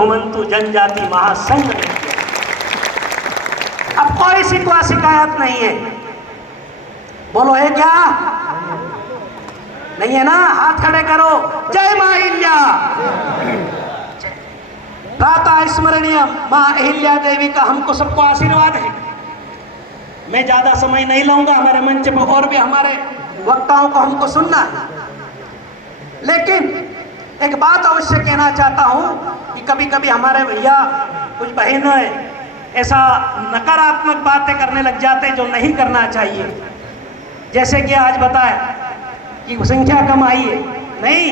घुमंतु जनजाति महासंघ ने किया। अब कोई शिकवा शिकायत नहीं है, बोलो है क्या? नहीं है ना? हाथ खड़े करो, जय मां अहिल्या। प्रातः स्मरणीय मां अहिल्या देवी का हमको सबको आशीर्वाद है। मैं ज्यादा समय नहीं लूंगा, हमारे मंच पर और भी हमारे वक्ताओं को हमको सुनना है, लेकिन एक बात अवश्य कहना चाहता हूं कि कभी कभी हमारे भैया कुछ बहनें ऐसा नकारात्मक बातें करने लग जाते हैं जो नहीं करना चाहिए। जैसे कि आज बताया कि संख्या कम आई है, नहीं,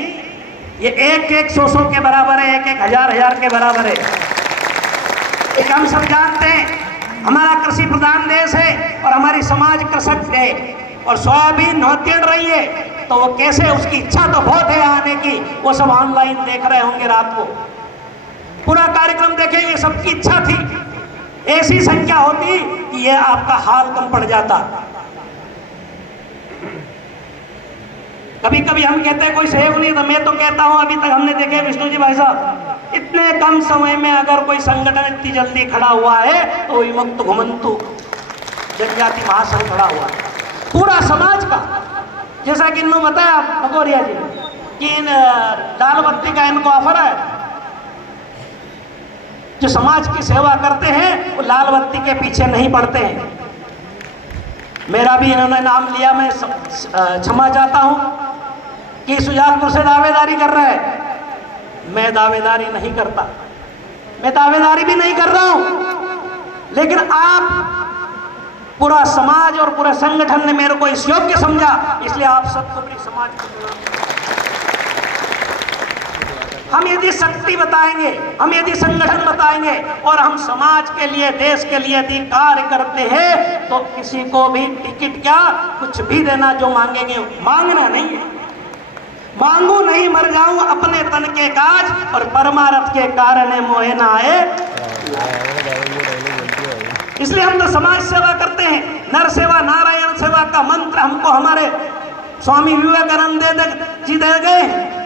ये एक सौ के बराबर है, एक हजार के बराबर है। हम सब जानते हैं हमारा कृषि प्रधान देश है और हमारी समाज कृषक है, और सोयाबीन टेढ़ रही है, तो वो कैसे, उसकी इच्छा तो बहुत है आने की, वो सब ऑनलाइन देख रहे होंगे, रात को पूरा कार्यक्रम देखेंगे, सबकी इच्छा थी। ऐसी संख्या होती कि ये आपका हाल कम पड़ जाता। कभी कभी हम कहते हैं कोई सहयोग नहीं, तो मैं तो कहता हूं अभी तक हमने देखे विष्णु जी भाई साहब, इतने कम समय में अगर कोई संगठन इतनी जल्दी खड़ा हुआ है तो विमुक्त घुमंतु जनजाति महासंघ खड़ा हुआ है, पूरा समाज का। जैसा कि इन्होंने बताया भगोरिया जी कि दाल बत्ती का इनको ऑफर है। जो समाज की सेवा करते हैं वो लाल बत्ती के पीछे नहीं पड़ते हैं। मेरा भी इन्होंने नाम लिया, मैं क्षमा चाहता हूं कि सुजानपुर से दावेदारी कर रहे हैं। मैं दावेदारी नहीं करता, मैं दावेदारी भी नहीं कर रहा हूं, लेकिन आप पूरा समाज और पूरा संगठन ने मेरे को इस योग्य समझा, इसलिए आप सबको अपनी समाज को चुना। हम यदि शक्ति बताएंगे, हम यदि संगठन बताएंगे और हम समाज के लिए, देश के लिए यदि कार्य करते हैं तो किसी को भी टिकट क्या, कुछ भी देना जो मांगेंगे, मांगना नहीं है। मांगू नहीं मर जाऊं अपने तन के काज, और परमारथ के कारण मोहे ना आए। इसलिए हम तो समाज सेवा करते हैं। नर सेवा नारायण सेवा का मंत्र हमको हमारे स्वामी विवेकानंद जी दे गए।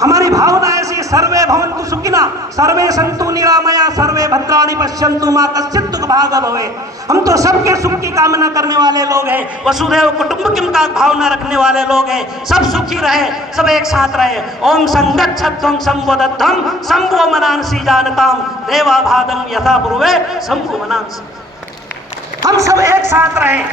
हमारी भावना ऐसी, सर्वे भवन्तु सुखिनः, सर्वे सन्तु निरामया, सर्वे भद्राणि पश्यन्तु मा कश्चित् दुःख भाग भवे। हम तो सबके सुख की कामना करने वाले लोग हैं, वसुधैव कुटुम्बकम् का भावना रखने वाले लोग हैं। सब सुखी रहे, सब एक साथ रहे। ओम संगच्छध्वं संवदध्वं शंभो मनांसि जानताम देवा भादं यथा पूर्वे शंभो मनांसि। हम सब एक साथ रहें,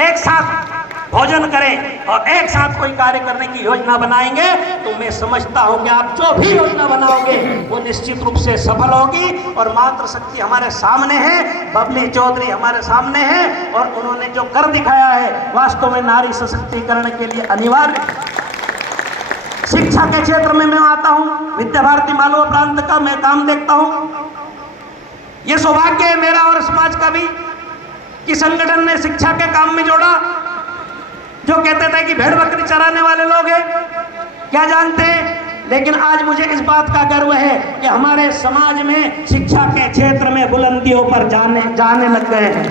एक साथ भोजन करें और एक साथ कोई कार्य करने की योजना बनाएंगे, तो मैं समझता हूं कि आप जो भी योजना बनाओगे वो निश्चित रूप से सफल होगी। और मातृशक्ति हमारे सामने है, बबली चौधरी हमारे सामने है, और उन्होंने जो कर दिखाया है वास्तव में नारी सशक्तिकरण के लिए अनिवार्य। शिक्षा के क्षेत्र में मैं आता हूं, विद्या भारती मालवा प्रांत का मैं काम देखता हूं। यह सौभाग्य है मेरा और समाज का भी कि संगठन ने शिक्षा के काम में जोड़ा। जो कहते थे कि भेड़ बकरी चराने वाले लोग हैं, क्या जानते हैं, लेकिन आज मुझे इस बात का गर्व है कि हमारे समाज में शिक्षा के क्षेत्र में बुलंदियों पर जाने लग गए हैं।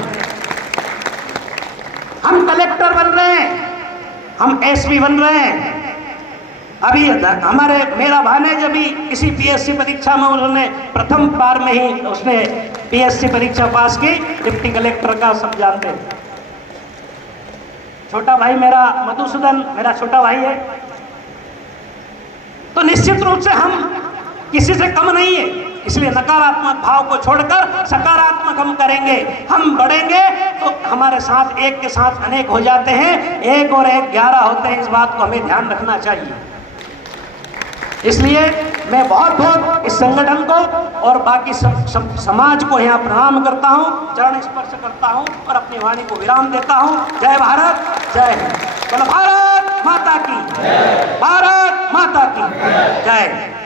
हम कलेक्टर बन रहे हैं, हम एसपी बन रहे हैं। अभी मेरा भानेज अभी इसी पीएससी परीक्षा में उन्होंने प्रथम बार में ही उसने पीएससी परीक्षा पास की, डिप्टी कलेक्टर का सब जानते हैं। छोटा भाई मेरा मधुसूदन मेरा छोटा भाई है। तो निश्चित रूप से हम किसी से कम नहीं है, इसलिए नकारात्मक भाव को छोड़कर सकारात्मक हम करेंगे, हम बढ़ेंगे तो हमारे साथ एक के साथ अनेक हो जाते हैं, 1 और 1 11 होते हैं। इस बात को हमें ध्यान रखना चाहिए। इसलिए मैं बहुत बहुत इस संगठन को और बाकी समाज को यहाँ प्रणाम करता हूँ, चरण स्पर्श करता हूँ और अपनी वाणी को विराम देता हूँ। जय भारत, जय हिंद। बोलो भारत माता की, भारत माता की जय।